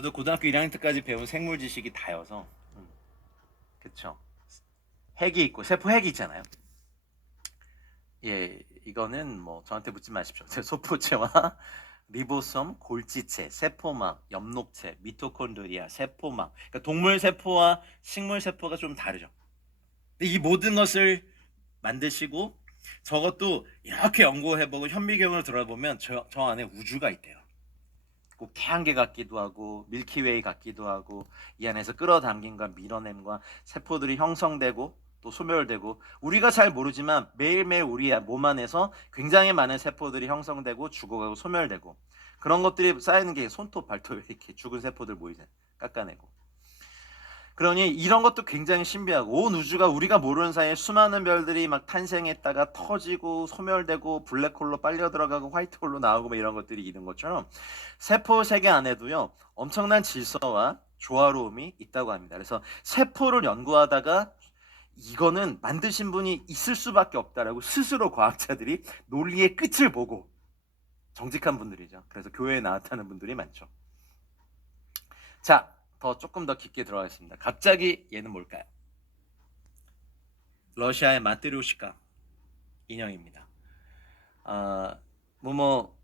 저도 고등학교 1학년 때까지 배운 생물 지식이 다여서 그쵸. 핵이 있고 세포 핵이 있잖아요. 예, 이거는 뭐 저한테 묻지 마십시오. 소포체와 리보솜, 골지체, 세포막, 엽록체, 미토콘드리아, 세포막. 그러니까 동물 세포와 식물 세포가 좀 다르죠. 근데 이 모든 것을 만드시고 저것도 이렇게 연구해보고 현미경을 들어보면 저 안에 우주가 있대요. 꼭 태양계 같기도 하고 밀키웨이 같기도 하고 이 안에서 끌어당김과 밀어냄과 세포들이 형성되고 또 소멸되고 우리가 잘 모르지만 매일매일 우리 몸 안에서 굉장히 많은 세포들이 형성되고 죽어가고 소멸되고 그런 것들이 쌓이는 게 손톱 발톱 이렇게 죽은 세포들 모이잖아요. 깎아내고 그러니 이런 것도 굉장히 신비하고 온 우주가 우리가 모르는 사이에 수많은 별들이 막 탄생했다가 터지고 소멸되고 블랙홀로 빨려 들어가고 화이트홀로 나오고 뭐 이런 것들이 있는 것처럼 세포 세계 안에도요 엄청난 질서와 조화로움이 있다고 합니다. 그래서 세포를 연구하다가 이거는 만드신 분이 있을 수밖에 없다라고 스스로 과학자들이 논리의 끝을 보고 정직한 분들이죠. 그래서 교회에 나왔다는 분들이 많죠. 자, 조금 더 깊게 들어가겠습니다. 갑자기 얘는 뭘까요? 러시아의 마트료시카 인형입니다. 뭐뭐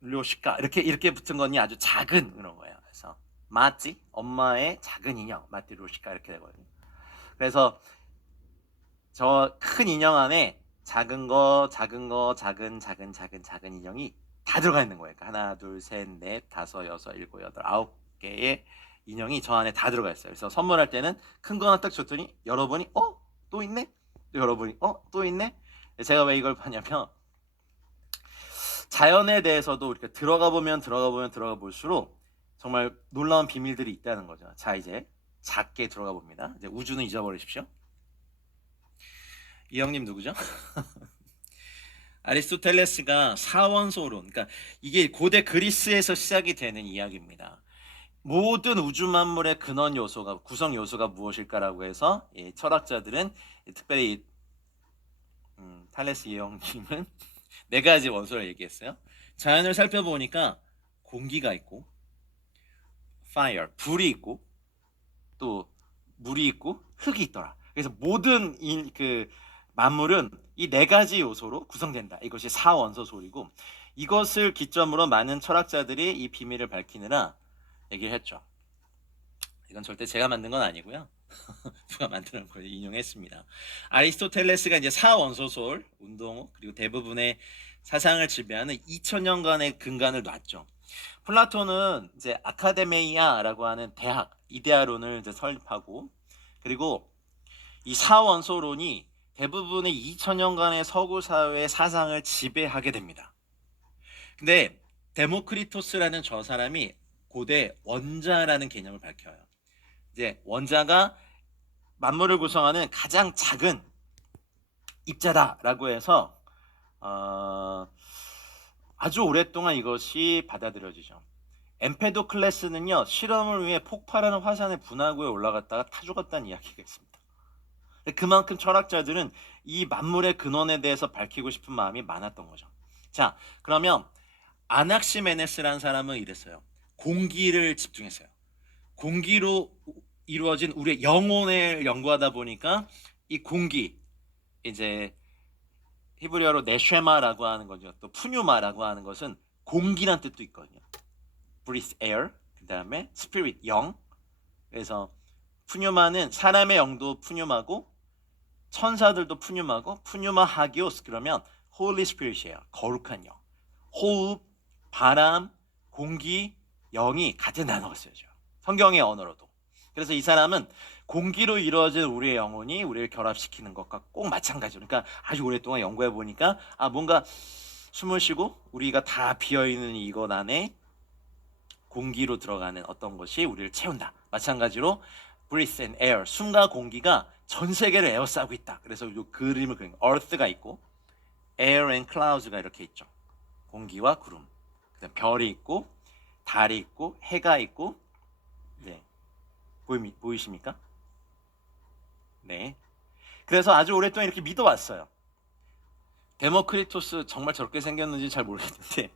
료시카 이렇게 붙은 거니 아주 작은 그런 거예요. 그래서 마찌 엄마의 작은 인형 마트료시카 이렇게 되거든요. 그래서 저 큰 인형 안에 작은 거, 작은 거, 작은 인형이 다 들어가 있는 거예요. 그러니까 하나, 둘, 셋, 넷, 다섯, 여섯, 일곱, 여덟, 아홉 개의 인형이 저 안에 다 들어가 있어요. 그래서 선물할 때는 큰 거 하나 딱 줬더니 여러분이 또 있네? 또 여러분이 또 있네? 제가 왜 이걸 파냐면 자연에 대해서도 이렇게 들어가 볼수록 정말 놀라운 비밀들이 있다는 거죠. 자, 이제 작게 들어가 봅니다. 이제 우주는 잊어버리십시오. 이 형님 누구죠? 아리스토텔레스가 사원소론, 그러니까 이게 고대 그리스에서 시작이 되는 이야기입니다. 모든 우주 만물의 근원 요소가 구성 요소가 무엇일까라고 해서 철학자들은 특별히 탈레스 이 형님은 네 가지 원소를 얘기했어요. 자연을 살펴보니까 공기가 있고, fire 불이 있고, 또 물이 있고 흙이 있더라. 그래서 모든 그 만물은 이 네 가지 요소로 구성된다. 이것이 사원소설이고 이것을 기점으로 많은 철학자들이 이 비밀을 밝히느라 얘기를 했죠. 이건 절대 제가 만든 건 아니고요. 누가 만드는 걸 인용했습니다. 아리스토텔레스가 이제 사원소설 운동 그리고 대부분의 사상을 지배하는 2000년간의 근간을 놨죠. 플라톤은 이제 아카데메이아라고 하는 대학 이데아론을 이제 설립하고 그리고 이 사원소론이 대부분의 2000년간의 서구 사회의 사상을 지배하게 됩니다. 근데 데모크리토스라는 저 사람이 고대 원자라는 개념을 밝혀요. 이제 원자가 만물을 구성하는 가장 작은 입자다라고 해서 아주 오랫동안 이것이 받아들여지죠. 엠페도클레스는요 실험을 위해 폭발하는 화산의 분화구에 올라갔다가 타 죽었다는 이야기가 있습니다. 그만큼 철학자들은 이 만물의 근원에 대해서 밝히고 싶은 마음이 많았던 거죠. 자, 그러면 아낙시메네스라는 사람은 이랬어요. 공기를 집중했어요. 공기로 이루어진 우리의 영혼을 연구하다 보니까 이 공기 이제 히브리어로 네쉐마라고 하는 거죠. 또 푸뉴마라고 하는 것은 공기란 뜻도 있거든요. breathe air 그 다음에 spirit 영. 그래서 푸뉴마는 사람의 영도 푸뉴마고 천사들도 푸뉴마고 푸뉴마 하기오스 그러면 홀리 스피릿이에요. 거룩한 영. 호흡, 바람, 공기, 영이 같은 단어가 쓰여져요. 성경의 언어로도. 그래서 이 사람은 공기로 이루어진 우리의 영혼이 우리를 결합시키는 것과 꼭 마찬가지로 그러니까 아주 오랫동안 연구해 보니까 뭔가 숨을 쉬고 우리가 다 비어있는 이것 안에 공기로 들어가는 어떤 것이 우리를 채운다. 마찬가지로 breath and air, 숨과 공기가 전 세계를 에워싸고 있다. 그래서 이 그림을 그린 earth가 있고 air and clouds가 이렇게 있죠. 공기와 구름. 그다음 별이 있고 달이 있고 해가 있고 네. 보이십니까? 네. 그래서 아주 오랫동안 이렇게 믿어왔어요. 데모크리토스 정말 저렇게 생겼는지 잘 모르겠는데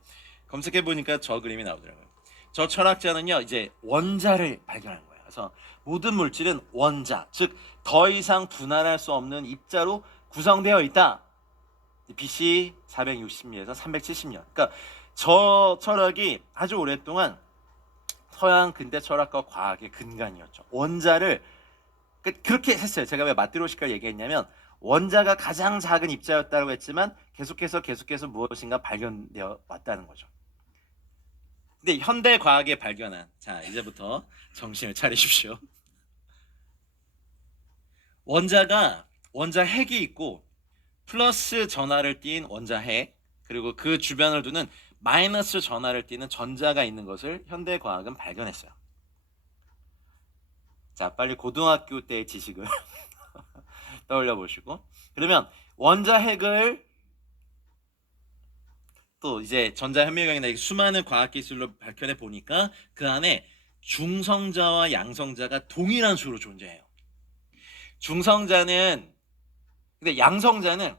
검색해 보니까 저 그림이 나오더라고요. 저 철학자는요 이제 원자를 발견한 거예요. 그래서 모든 물질은 원자, 즉 더 이상 분할할 수 없는 입자로 구성되어 있다. BC 460년에서 370년. 그러니까 저 철학이 아주 오랫동안 서양 근대 철학과 과학의 근간이었죠. 원자를 그렇게 했어요. 제가 왜 마트로시카를 얘기했냐면 원자가 가장 작은 입자였다고 했지만 계속해서 무엇인가 발견되어 왔다는 거죠. 근데 현대 과학에 발견한, 자 이제부터 정신을 차리십시오. 원자 핵이 있고 플러스 전하를 띤 원자 핵, 그리고 그 주변을 두는 마이너스 전하를 띠는 전자가 있는 것을 현대 과학은 발견했어요. 자, 빨리 고등학교 때의 지식을 떠올려 보시고, 그러면 원자 핵을 또 이제 전자현미경이나 수많은 과학 기술로 밝혀내 보니까 그 안에 중성자와 양성자가 동일한 수로 존재해요. 근데 양성자는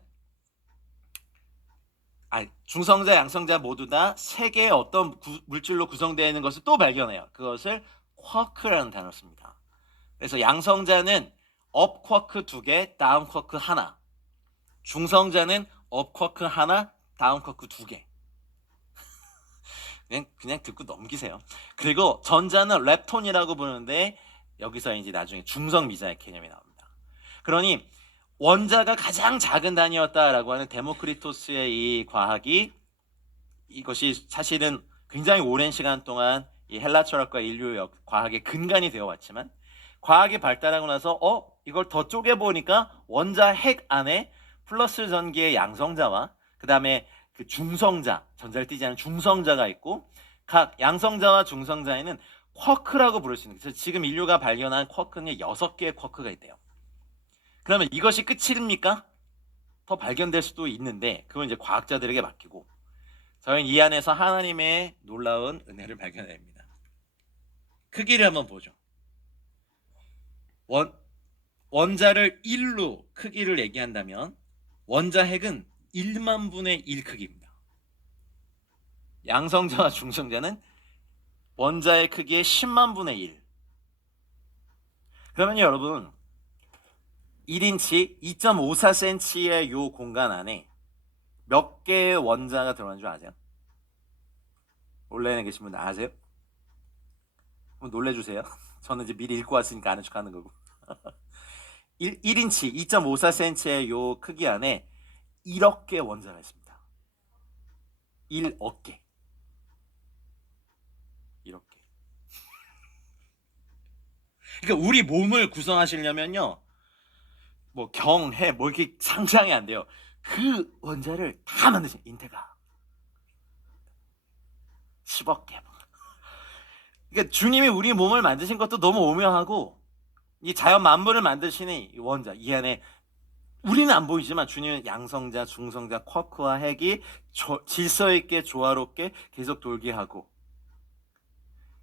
중성자, 양성자 모두 다 세 개의 어떤 물질로 구성되어 있는 것을 또 발견해요. 그것을 쿼크라는 단어를 씁니다. 그래서 양성자는 업 쿼크 2개, 다운 쿼크 하나. 중성자는 업 쿼크 하나, 다운 쿼크 2개. 그냥 듣고 넘기세요. 그리고 전자는 렙톤이라고 부르는데 여기서 이제 나중에 중성 미자의 개념이 나옵니다. 그러니 원자가 가장 작은 단위였다라고 하는 데모크리토스의 이 과학이, 이것이 사실은 굉장히 오랜 시간 동안 이 헬라 철학과 인류 과학의 근간이 되어 왔지만, 과학이 발달하고 나서 이걸 더 쪼개 보니까 원자 핵 안에 플러스 전기의 양성자와 그 다음에 그 중성자, 전자를 띠지 않은 중성자가 있고, 각 양성자와 중성자에는 쿼크라고 부를 수 있는, 그래서 지금 인류가 발견한 쿼크는 6개의 쿼크가 있대요. 그러면 이것이 끝입니까? 더 발견될 수도 있는데 그건 이제 과학자들에게 맡기고, 저희는 이 안에서 하나님의 놀라운 은혜를 발견합니다. 크기를 한번 보죠. 원자를 1로 크기를 얘기한다면 원자 핵은 1만 분의 1 크기입니다. 양성자와 중성자는 원자의 크기의 10만 분의 1. 그러면 여러분 1인치 2.54cm의 요 공간 안에 몇 개의 원자가 들어가는 줄 아세요? 온라인에 계신 분들 아세요? 한번 놀래주세요. 저는 이제 미리 읽고 왔으니까 아는 척 하는 거고. 1인치 2.54cm의 요 크기 안에 1억 개의 원자가 있습니다. 1억 개. 1억 개. 그러니까 우리 몸을 구성하시려면요, 뭐 경, 해, 뭐 이렇게 상상이 안 돼요. 그 원자를 다 만드신 인테가 10억 개. 그러니까 주님이 우리 몸을 만드신 것도 너무 오묘하고, 이 자연 만물을 만드시는 이 원자, 이 안에 우리는 안 보이지만 주님은 양성자, 중성자, 쿼크와 핵이 질서 있게 조화롭게 계속 돌게 하고,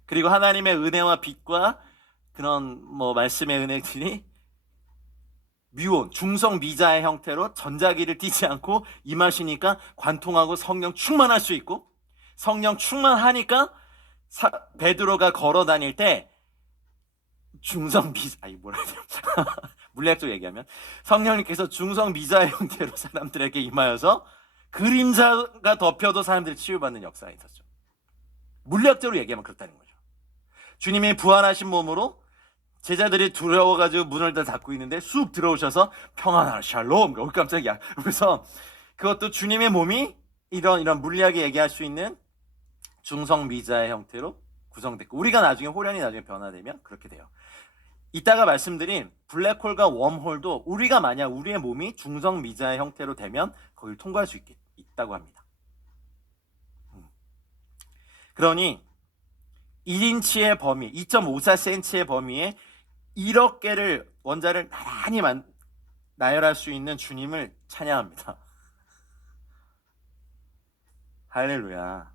그리고 하나님의 은혜와 빛과 그런 뭐 말씀의 은혜들이 뮤온, 중성 미자의 형태로 전자기를 띠지 않고 임하시니까 관통하고 성령 충만할 수 있고, 성령 충만하니까 베드로가 걸어 다닐 때 중성 미자, 뭐라 해야 돼요? 물리학적으로 얘기하면 성령님께서 중성 미자의 형태로 사람들에게 임하여서 그림자가 덮여도 사람들이 치유받는 역사가 있었죠. 물리학적으로 얘기하면 그렇다는 거죠. 주님이 부활하신 몸으로 제자들이 두려워가지고 문을 다 닫고 있는데 쑥 들어오셔서 평안하라 샬롬, 깜짝이야. 그래서 그것도 주님의 몸이 이런 물리학에 얘기할 수 있는 중성 미자의 형태로 구성됐고, 우리가 나중에 호련이 나중에 변화되면 그렇게 돼요. 이따가 말씀드린 블랙홀과 웜홀도 우리가 만약 우리의 몸이 중성 미자의 형태로 되면 거기를 통과할 수 있다고 합니다. 그러니 1인치의 범위, 2.54cm의 범위에 1억 개를 원자를 나란히 나열할 수 있는 주님을 찬양합니다. 할렐루야.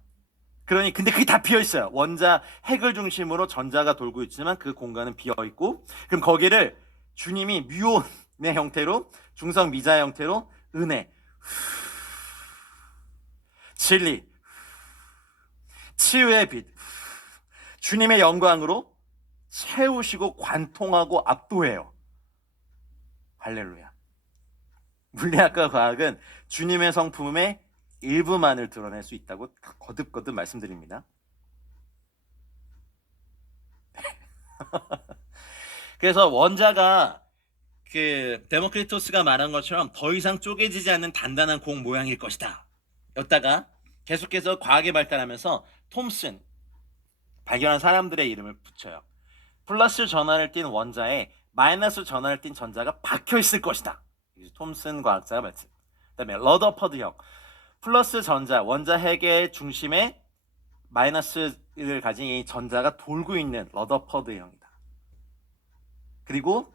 그러니 근데 그게 다 비어 있어요. 원자 핵을 중심으로 전자가 돌고 있지만 그 공간은 비어 있고, 그럼 거기를 주님이 뮤온의 형태로, 중성 미자의 형태로 은혜, 진리, 치유의 빛, 주님의 영광으로 채우시고 관통하고 압도해요. 할렐루야. 물리학과 과학은 주님의 성품의 일부만을 드러낼 수 있다고 거듭거듭 말씀드립니다. 그래서 원자가 그 데모크리토스가 말한 것처럼 더 이상 쪼개지지 않는 단단한 공 모양일 것이다 였다가 계속해서 과학이 발달하면서 톰슨 발견한 사람들의 이름을 붙여요. 플러스 전하를 띤 원자에 마이너스 전하를 띤 전자가 박혀 있을 것이다. 톰슨 과학자가 말씀. 그다음에 러더퍼드 형. 플러스 전자 원자 핵의 중심에 마이너스를 가진 이 전자가 돌고 있는 러더퍼드 형이다. 그리고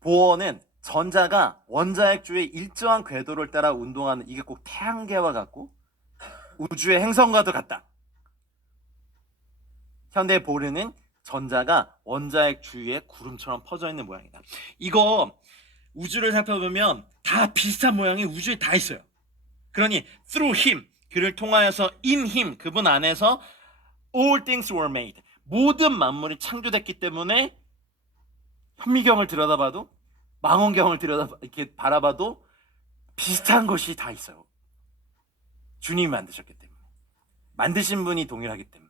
보어는 전자가 원자핵 주의 일정한 궤도를 따라 운동하는, 이게 꼭 태양계와 같고 우주의 행성과도 같다. 현대 보르는 전자가 원자핵 주위에 구름처럼 퍼져 있는 모양이다. 이거 우주를 살펴보면 다 비슷한 모양이 우주에 다 있어요. 그러니 through him, 그를 통하여서 in him, 그분 안에서 all things were made, 모든 만물이 창조됐기 때문에 현미경을 들여다봐도 망원경을 이렇게 바라봐도 비슷한 것이 다 있어요. 주님이 만드셨기 때문에, 만드신 분이 동일하기 때문에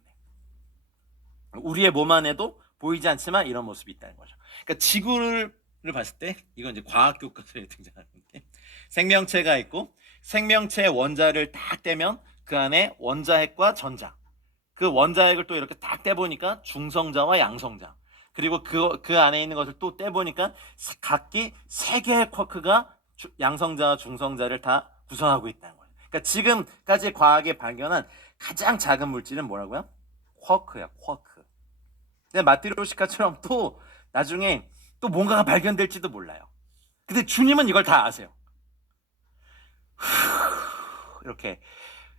우리의 몸 안에도 보이지 않지만 이런 모습이 있다는 거죠. 그러니까 지구를 봤을 때 이건 이제 과학 교과서에 등장하는데 생명체가 있고 생명체의 원자를 딱 떼면 그 안에 원자핵과 전자, 그 원자핵을 또 이렇게 딱 떼보니까 중성자와 양성자, 그리고 그 안에 있는 것을 또 떼보니까 각기 3개의 쿼크가 양성자와 중성자를 다 구성하고 있다는 거예요. 그러니까 지금까지 과학에 발견한 가장 작은 물질은 뭐라고요? 쿼크야, 쿼크. 근데 마트로시카처럼 또 나중에 또 뭔가가 발견될지도 몰라요. 근데 주님은 이걸 다 아세요. 이렇게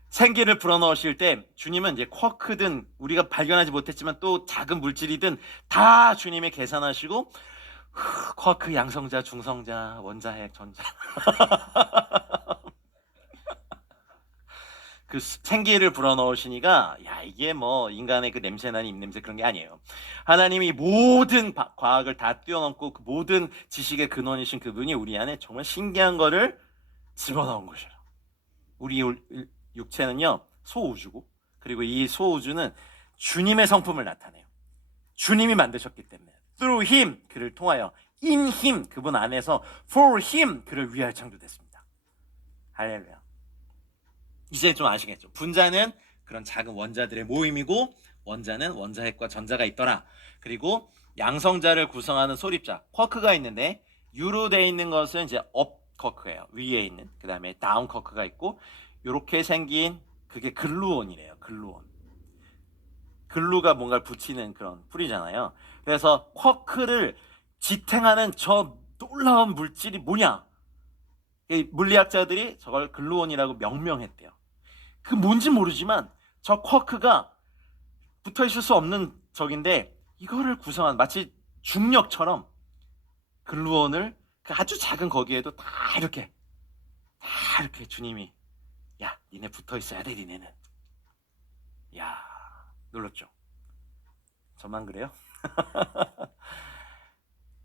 생기를 불어넣으실 때 주님은 이제 쿼크든 우리가 발견하지 못했지만 또 작은 물질이든 다 주님이 계산하시고 쿼크, 양성자, 중성자, 원자핵, 전자 그 생기를 불어넣으시니까 야, 이게 뭐 인간의 그 냄새나는 입냄새 그런 게 아니에요. 하나님이 모든 과학을 다 뛰어넘고 그 모든 지식의 근원이신 그분이 우리 안에 정말 신기한 거를 집어넣은 것이에요. 우리 육체는요 소우주고, 그리고 이 소우주는 주님의 성품을 나타내요. 주님이 만드셨기 때문에 through him, 그를 통하여, in him, 그분 안에서, for him, 그를 위하여 창조됐습니다. 할렐루야. 이제 좀 아시겠죠? 분자는 그런 작은 원자들의 모임이고 원자는 원자핵과 전자가 있더라. 그리고 양성자를 구성하는 소립자 쿼크가 있는데 U로 되어 있는 것은 이제 업 쿼크예요. 위에 있는. 그 다음에 다운 쿼크가 있고 이렇게 생긴 그게 글루온이래요. 글루온. 글루가 뭔가를 붙이는 그런 풀이잖아요. 그래서 쿼크를 지탱하는 저 놀라운 물질이 뭐냐? 물리학자들이 저걸 글루온이라고 명명했대요. 그 뭔지 모르지만 저 쿼크가 붙어 있을 수 없는 적인데 이거를 구성한, 마치 중력처럼 글루온을 그 아주 작은 거기에도 다 이렇게 주님이 야 니네 붙어 있어야 돼 니네는. 야 놀랍죠? 저만 그래요?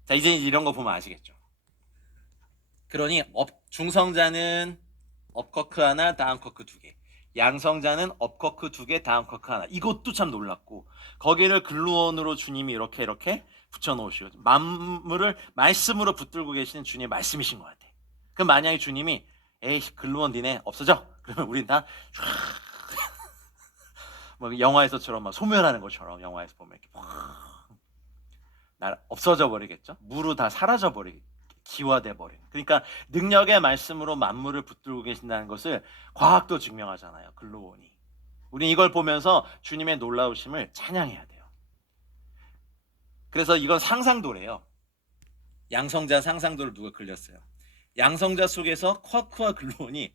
자 이제 이런 거 보면 아시겠죠? 그러니 중성자는 업커크 하나, 다운커크 2개. 양성자는 업커크 2개, 다운커크 하나. 이것도 참 놀랍고 거기를 글루온으로 주님이 이렇게 붙여놓으시고 만물을 말씀으로 붙들고 계시는 주님의 말씀이신 것 같아. 그럼 만약에 주님이 에이 글루온 니네 없어져? 그러면 우린 다 뭐 영화에서처럼 막 소멸하는 것처럼 영화에서 보면 이렇게 없어져 버리겠죠? 무로 다 사라져 버리겠죠. 기화돼 버린. 그러니까 능력의 말씀으로 만물을 붙들고 계신다는 것을 과학도 증명하잖아요. 글루온이. 우리 이걸 보면서 주님의 놀라우심을 찬양해야 돼요. 그래서 이건 상상도래요. 양성자 상상도를 누가 걸렸어요. 양성자 속에서 쿼크와 글루온이,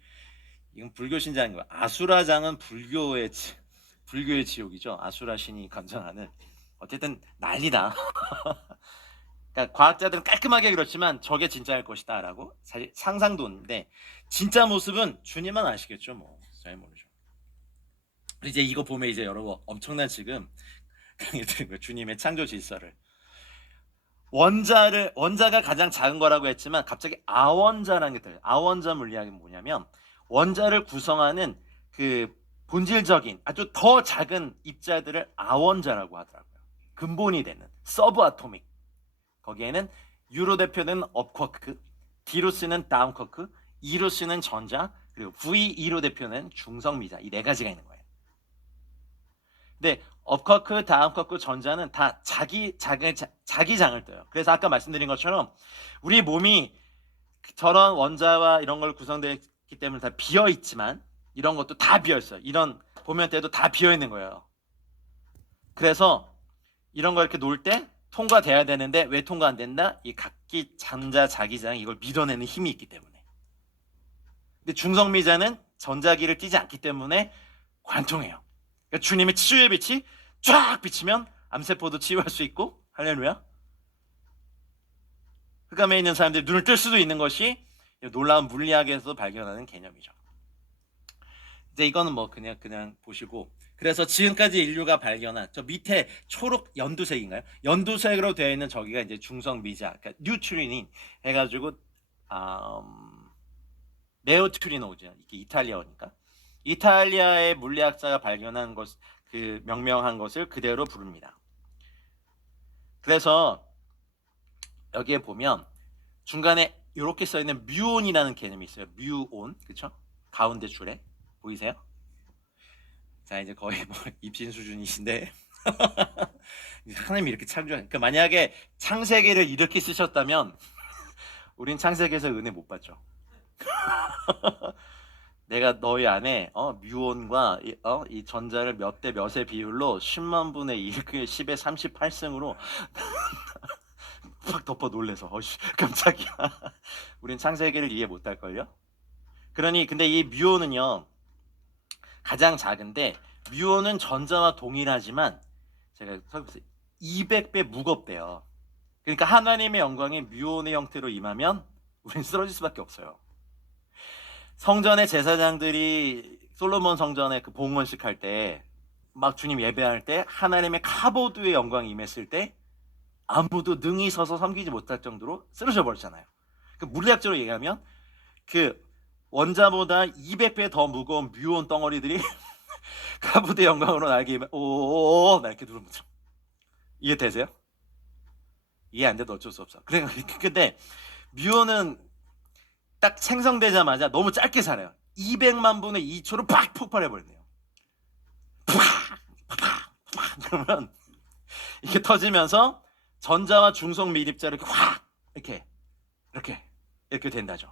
이건 불교 신자인 거예요. 아수라장은 불교의 지옥이죠. 아수라 신이 관장하는. 어쨌든 난리다. 그러니까 과학자들은 깔끔하게 그렇지만 저게 진짜일 것이다 라고 사실 상상도인데 진짜 모습은 주님만 아시겠죠. 뭐 잘 모르죠. 이제 이거 보면 이제 여러분 엄청난 지금 강의 드린 거예요. 주님의 창조 질서를. 원자가 가장 작은 거라고 했지만 갑자기 아원자라는 게 들어요. 아원자 물리학이 뭐냐면 원자를 구성하는 그 본질적인 아주 더 작은 입자들을 아원자라고 하더라고요. 근본이 되는 서브아토믹. 거기에는 U로 대표되는 업쿼크, D로 쓰는 다운쿼크, E로 쓰는 전자, 그리고 VE로 대표되는 중성미자. 이 네 가지가 있는 거예요. 근데 업쿼크, 다운쿼크, 전자는 다 자기 장을 떠요. 그래서 아까 말씀드린 것처럼 우리 몸이 저런 원자와 이런 걸 구성되어 있기 때문에 다 비어 있지만 이런 것도 다 비어 있어요. 이런 보면 때도 다 비어 있는 거예요. 그래서 이런 거 이렇게 놓을 때 통과돼야 되는데 왜 통과 안 된다? 이 각기 전자 자기장 이걸 밀어내는 힘이 있기 때문에. 근데 중성미자는 전자기를 띠지 않기 때문에 관통해요. 그러니까 주님의 치유의 빛이 쫙 비치면 암세포도 치유할 수 있고, 할렐루야. 흑암에 있는 사람들이 눈을 뜰 수도 있는 것이 놀라운 물리학에서 발견하는 개념이죠. 이제 이거는 뭐 그냥 보시고, 그래서 지금까지 인류가 발견한 저 밑에 초록 연두색인가요? 연두색으로 되어 있는 저기가 이제 중성미자, 그러니까 뉴트리닌 해가지고 네오트리노죠. 이게 이탈리아어니까. 이탈리아의 물리학자가 발견한 것, 그 명명한 것을 그대로 부릅니다. 그래서 여기에 보면 중간에 이렇게 써 있는 뮤온이라는 개념이 있어요. 뮤온, 그렇죠? 가운데 줄에 보이세요? 자, 이제 거의 뭐 입신 수준이신데 하나님이 이렇게 창조한. 그러니까 만약에 창세기를 이렇게 쓰셨다면 우린 창세기에서 은혜 못 받죠. 내가 너희 안에 뮤온과 이 전자를 몇 대 몇의 비율로 10만 분의 1, 10의 38승으로 팍 덮어 놀래서 깜짝이야. 우린 창세기를 이해 못 할걸요? 그러니 근데 이 뮤온은요 가장 작은데 뮤온은 전자와 동일하지만 제가 설명드렸어요. 200배 무겁대요. 그러니까 하나님의 영광이 뮤온의 형태로 임하면 우린 쓰러질 수밖에 없어요. 성전의 제사장들이 솔로몬 성전에 그 봉헌식 할 때 막 주님 예배할 때 하나님의 카보드의 영광이 임했을 때 아무도 능히 서서 섬기지 못할 정도로 쓰러져 버렸잖아요. 그 물리학적으로 얘기하면 그 원자보다 200배 더 무거운 뮤온 덩어리들이 카보드의 영광으로 나에게 임해 오오오 나 이렇게 누르는 거죠. 이해되세요? 이해 안 돼도 어쩔 수 없어. 그래 근데 뮤온은 딱 생성되자마자 너무 짧게 살아요. 200만 분의 2초로 팍 폭발해버리네요. 그러면 이게 터지면서 전자와 중성 미립자를 확 이렇게 된다죠.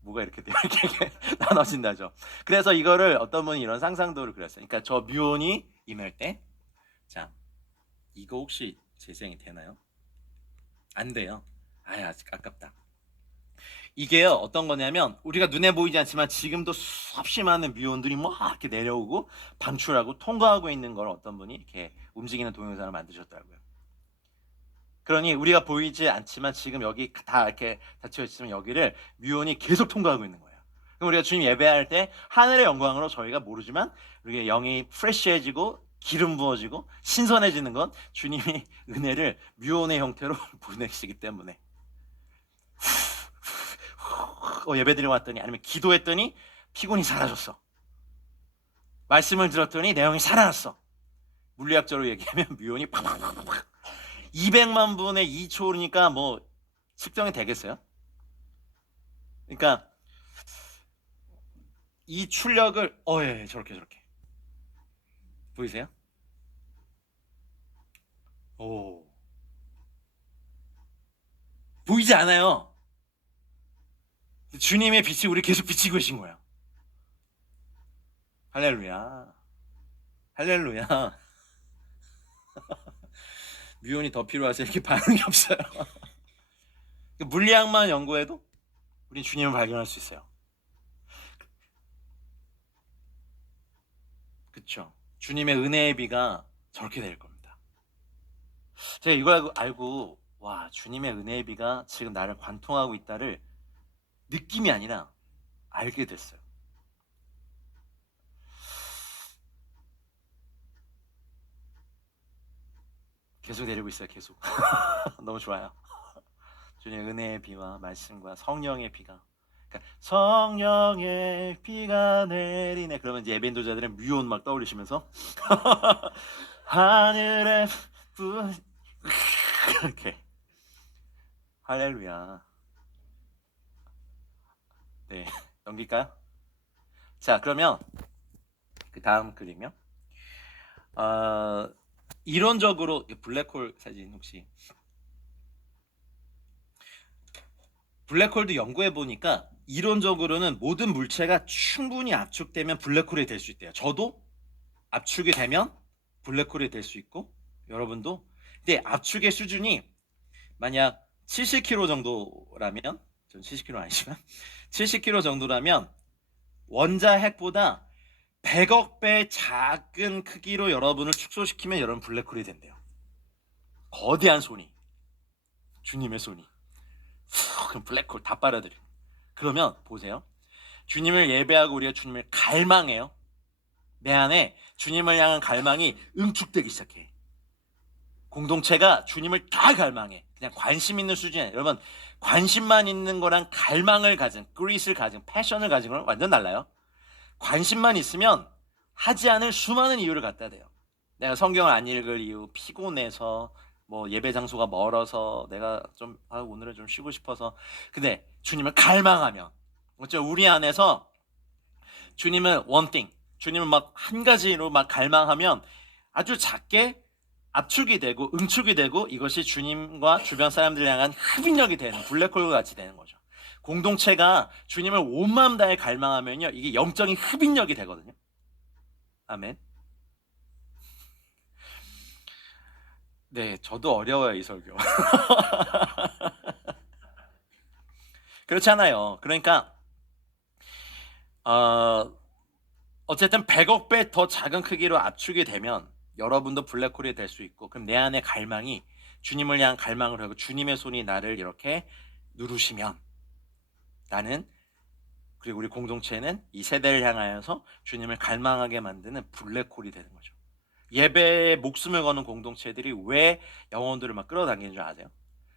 뭐가 이렇게 돼요? 이렇게 나눠진다죠. 그래서 이거를 어떤 분이 이런 상상도를 그렸어요. 그러니까 저 뮤온이 임할 때, 자 이거 혹시 재생이 되나요? 안 돼요. 아직 아깝다. 이게요 어떤 거냐면 우리가 눈에 보이지 않지만 지금도 수없이 많은 뮤온들이 막 이렇게 내려오고 방출하고 통과하고 있는 걸 어떤 분이 이렇게 움직이는 동영상을 만드셨더라고요. 그러니 우리가 보이지 않지만 지금 여기 다 이렇게 닫혀 있으면 여기를 뮤온이 계속 통과하고 있는 거예요. 그럼 우리가 주님 예배할 때 하늘의 영광으로 저희가 모르지만 우리의 영이 프레시해지고 기름 부어지고 신선해지는 건 주님이 은혜를 뮤온의 형태로 보내시기 때문에 예배드리러 왔더니 아니면 기도했더니 피곤이 사라졌어. 말씀을 들었더니 내 영이 살아났어. 물리학적으로 얘기하면 뮤온이 팍팍팍팍 200만 분의 2초니까 뭐 측정이 되겠어요? 그러니까 이 출력을 예, 저렇게 보이세요? 오 보이지 않아요. 주님의 빛이 우리 계속 비치고 계신 거예요. 할렐루야. 할렐루야. 뮤온이 더 필요하세요? 이렇게 반응이 없어요. 물리학만 연구해도 우린 주님을 발견할 수 있어요. 그렇죠. 주님의 은혜의 비가 저렇게 될 겁니다. 제가 이걸 알고 와 주님의 은혜의 비가 지금 나를 관통하고 있다를 느낌이 아니라 알게 됐어요. 계속 내리고 있어요. 계속. 너무 좋아요. 주님 은혜의 비와 말씀과 성령의 비가, 그러니까 성령의 비가 내리네. 그러면 이제 예배 인도자들은 뮤온 막 떠올리시면서 하늘에 부 이렇게 할렐루야. 네, 넘길까요? 자, 그러면 그 다음 그림이요. 이론적으로 블랙홀 사진 혹시 블랙홀도 연구해 보니까 이론적으로는 모든 물체가 충분히 압축되면 블랙홀이 될 수 있대요. 저도 압축이 되면 블랙홀이 될 수 있고 여러분도. 근데 압축의 수준이 만약 70kg 정도라면, 전 70kg 아니지만 70kg 정도라면 원자 핵보다 100억 배 작은 크기로 여러분을 축소시키면 여러분 블랙홀이 된대요. 거대한 손이, 주님의 손이 그럼 블랙홀 다 빨아들여. 그러면 보세요. 주님을 예배하고 우리가 주님을 갈망해요. 내 안에 주님을 향한 갈망이 응축되기 시작해. 공동체가 주님을 다 갈망해. 그냥 관심 있는 수준이에요. 여러분, 관심만 있는 거랑 갈망을 가진, 그릿을 가진, 패션을 가진 거랑 완전 달라요. 관심만 있으면 하지 않을 수많은 이유를 갖다 대요. 내가 성경을 안 읽을 이유, 피곤해서, 뭐 예배 장소가 멀어서, 내가 좀 오늘은 좀 쉬고 싶어서. 근데 주님을 갈망하면, 어째 우리 안에서 주님은 one thing, 주님을 막 한 가지로 막 갈망하면 아주 작게 압축이 되고 응축이 되고 이것이 주님과 주변 사람들을 향한 흡인력이 되는 블랙홀 같이 되는 거죠. 공동체가 주님을 온 마음 다해 갈망하면요, 이게 영적인 흡인력이 되거든요. 아멘. 네, 저도 어려워요, 이 설교. 그렇잖아요. 그러니까 어쨌든 100억 배 더 작은 크기로 압축이 되면 여러분도 블랙홀이 될 수 있고, 그럼 내 안의 갈망이 주님을 향한 갈망을 하고 주님의 손이 나를 이렇게 누르시면 나는, 그리고 우리 공동체는 이 세대를 향하여서 주님을 갈망하게 만드는 블랙홀이 되는 거죠. 예배에 목숨을 거는 공동체들이 왜 영혼들을 막 끌어당기는 줄 아세요?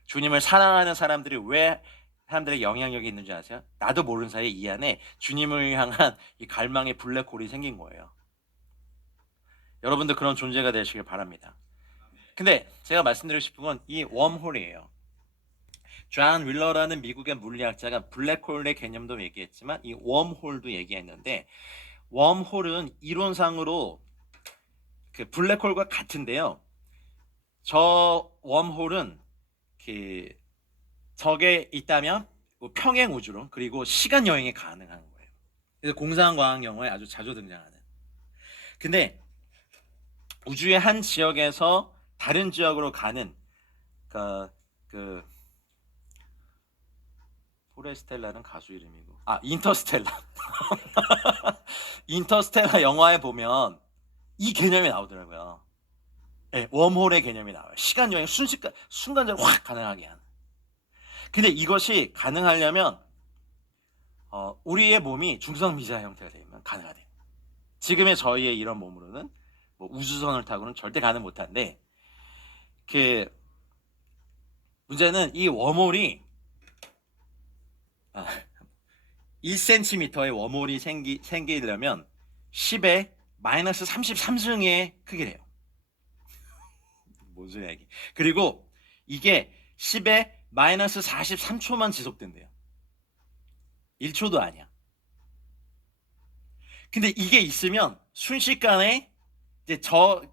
주님을 사랑하는 사람들이 왜 사람들의 영향력이 있는 줄 아세요? 나도 모르는 사이에 이 안에 주님을 향한 이 갈망의 블랙홀이 생긴 거예요. 여러분들 그런 존재가 되시길 바랍니다. 근데 제가 말씀드리고 싶은 건 이 웜홀이에요. 존 윌러라는 미국의 물리학자가 블랙홀의 개념도 얘기했지만 이 웜홀도 얘기했는데, 웜홀은 이론상으로 그 블랙홀과 같은데요. 저 웜홀은 그 저게 있다면 평행 우주론, 그리고 시간 여행이 가능한 거예요. 그래서 공상과학 영화에 아주 자주 등장하는. 근데 우주의 한 지역에서 다른 지역으로 가는 그 포레스텔라는 가수 이름이고, 인터스텔라. 인터스텔라 영화에 보면 이 개념이 나오더라고요. 네, 웜홀의 개념이 나와요. 시간 여행 순간적으로 확 가능하게 하는. 근데 이것이 가능하려면 우리의 몸이 중성미자 형태가 되면 가능하대요. 지금의 저희의 이런 몸으로는 뭐 우주선을 타고는 절대 가능 못한데, 그 문제는 이 웜홀이 1cm의 웜홀이 생기려면 10의 마이너스 33승의 크기래요. 뭔 소리야 이게. 그리고 이게 10의 마이너스 43초만 지속된대요. 1초도 아니야. 근데 이게 있으면 순식간에 이제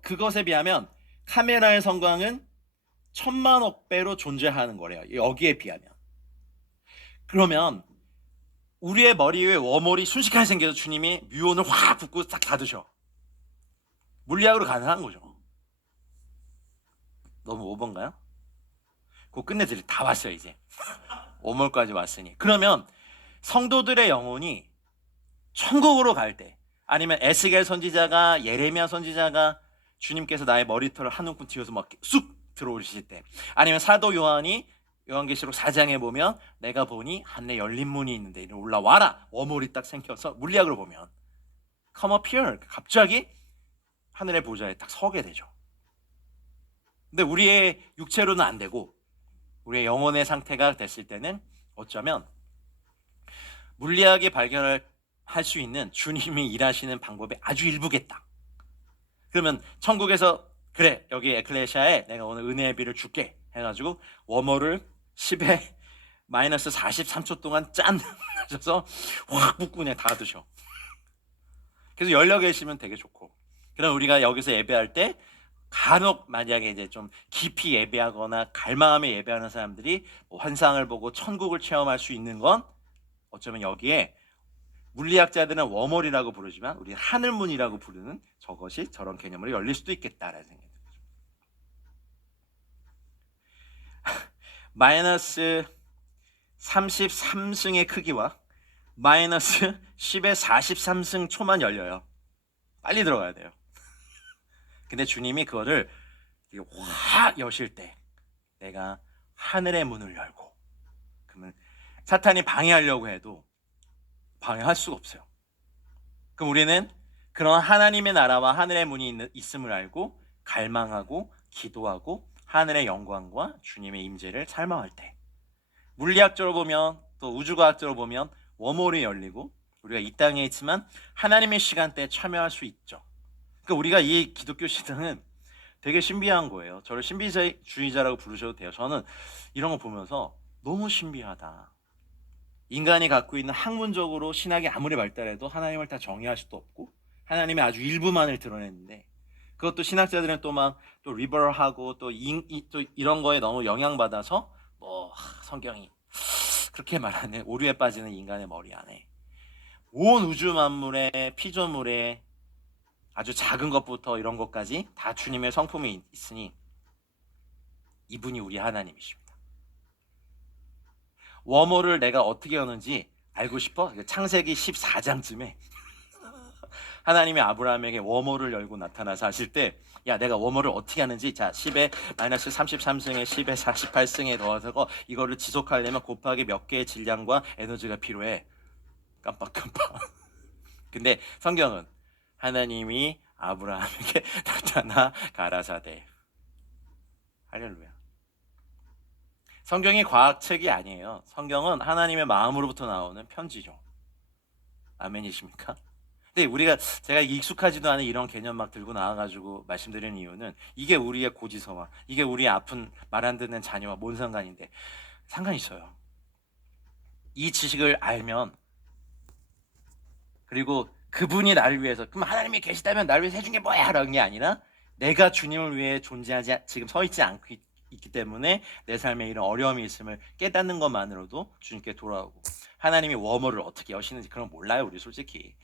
그것에 비하면 카메라의 성광은 1000만억 배로 존재하는 거래요. 여기에 비하면. 그러면 우리의 머리 위에 웜홀이 순식간에 생겨서 주님이 뮤온을 확 붓고 싹 닫으셔. 물리학으로 가능한 거죠. 너무 오버인가요? 그거 끝내드릴 다 왔어요 이제. 웜홀까지 왔으니. 그러면 성도들의 영혼이 천국으로 갈 때, 아니면 에스겔 선지자가, 예레미야 선지자가 주님께서 나의 머리털을 한 움큼 쥐어서 막 쑥 들어오실 때, 아니면 사도 요한이 요한계시록 4장에 보면 내가 보니 하늘에 열린 문이 있는데 이리 올라와라, 웜홀이 딱 생겨서 물리학으로 보면 come up here, 갑자기 하늘의 보좌에 딱 서게 되죠. 근데 우리의 육체로는 안 되고 우리의 영혼의 상태가 됐을 때는 어쩌면 물리학이 발견할 수 있는 주님이 일하시는 방법의 아주 일부겠다. 그러면 천국에서 그래 여기 에클레시아에 내가 오늘 은혜의 비를 줄게 해가지고 웜홀을 10에 마이너스 43초 동안 짠 하셔서 확 붓고 그냥 다 드셔. 그래서 열려 계시면 되게 좋고, 그럼 우리가 여기서 예배할 때 간혹 만약에 이제 좀 깊이 예배하거나 갈망하며 예배하는 사람들이 뭐 환상을 보고 천국을 체험할 수 있는 건 어쩌면 여기에 물리학자들은 웜홀이라고 부르지만 우리 하늘문이라고 부르는 저것이 저런 개념으로 열릴 수도 있겠다라는 생각이 듭니다. 마이너스 33승의 크기와 마이너스 10의 43승 초만 열려요. 빨리 들어가야 돼요. 근데 주님이 그거를 확 여실 때 내가 하늘의 문을 열고, 그러면 사탄이 방해하려고 해도 방해할 수가 없어요. 그럼 우리는 그런 하나님의 나라와 하늘의 문이 있음을 알고 갈망하고 기도하고 하늘의 영광과 주님의 임재를 살망할 때, 물리학적으로 보면 또 우주과학적으로 보면 웜홀이 열리고 우리가 이 땅에 있지만 하나님의 시간대에 참여할 수 있죠. 그러니까 우리가 이 기독교 신앙은 되게 신비한 거예요. 저를 신비주의자라고 부르셔도 돼요. 저는 이런 거 보면서 너무 신비하다. 인간이 갖고 있는 학문적으로 신학이 아무리 발달해도 하나님을 다 정의할 수도 없고 하나님의 아주 일부만을 드러냈는데, 그것도 신학자들은 또 막 또 리버럴하고 또 이런 거에 너무 영향받아서 뭐 성경이 그렇게 말하는 오류에 빠지는 인간의 머리 안에 온 우주 만물의 피조물의 아주 작은 것부터 이런 것까지 다 주님의 성품이 있으니 이분이 우리 하나님이십니다. 웜홀을 내가 어떻게 여는지 알고 싶어? 창세기 14장쯤에 하나님이 아브라함에게 웜홀을 열고 나타나서 하실 때, 야 내가 웜홀을 어떻게 하는지, 자 10에 마이너스 33승에 10에 48승에 더해서 이거를 지속하려면 곱하기 몇 개의 질량과 에너지가 필요해. 깜빡깜빡. 근데 성경은 하나님이 아브라함에게 나타나 가라사대. 할렐루야. 성경이 과학책이 아니에요. 성경은 하나님의 마음으로부터 나오는 편지죠. 아멘이십니까? 근데 우리가 제가 익숙하지도 않은 이런 개념 막 들고 나와가지고 말씀드리는 이유는 이게 우리의 고지서와 이게 우리의 아픈 말 안 듣는 자녀와 뭔 상관인데, 상관이 있어요. 이 지식을 알면, 그리고 그분이 나를 위해서, 그럼 하나님이 계시다면 나를 위해서 해준 게 뭐야? 라는 게 아니라 내가 주님을 위해 존재하지 지금 서 있지 않고 있기 때문에 내 삶에 이런 어려움이 있음을 깨닫는 것만으로도 주님께 돌아오고, 하나님이 웜홀을 어떻게 여시는지 그런 거 몰라요 우리 솔직히.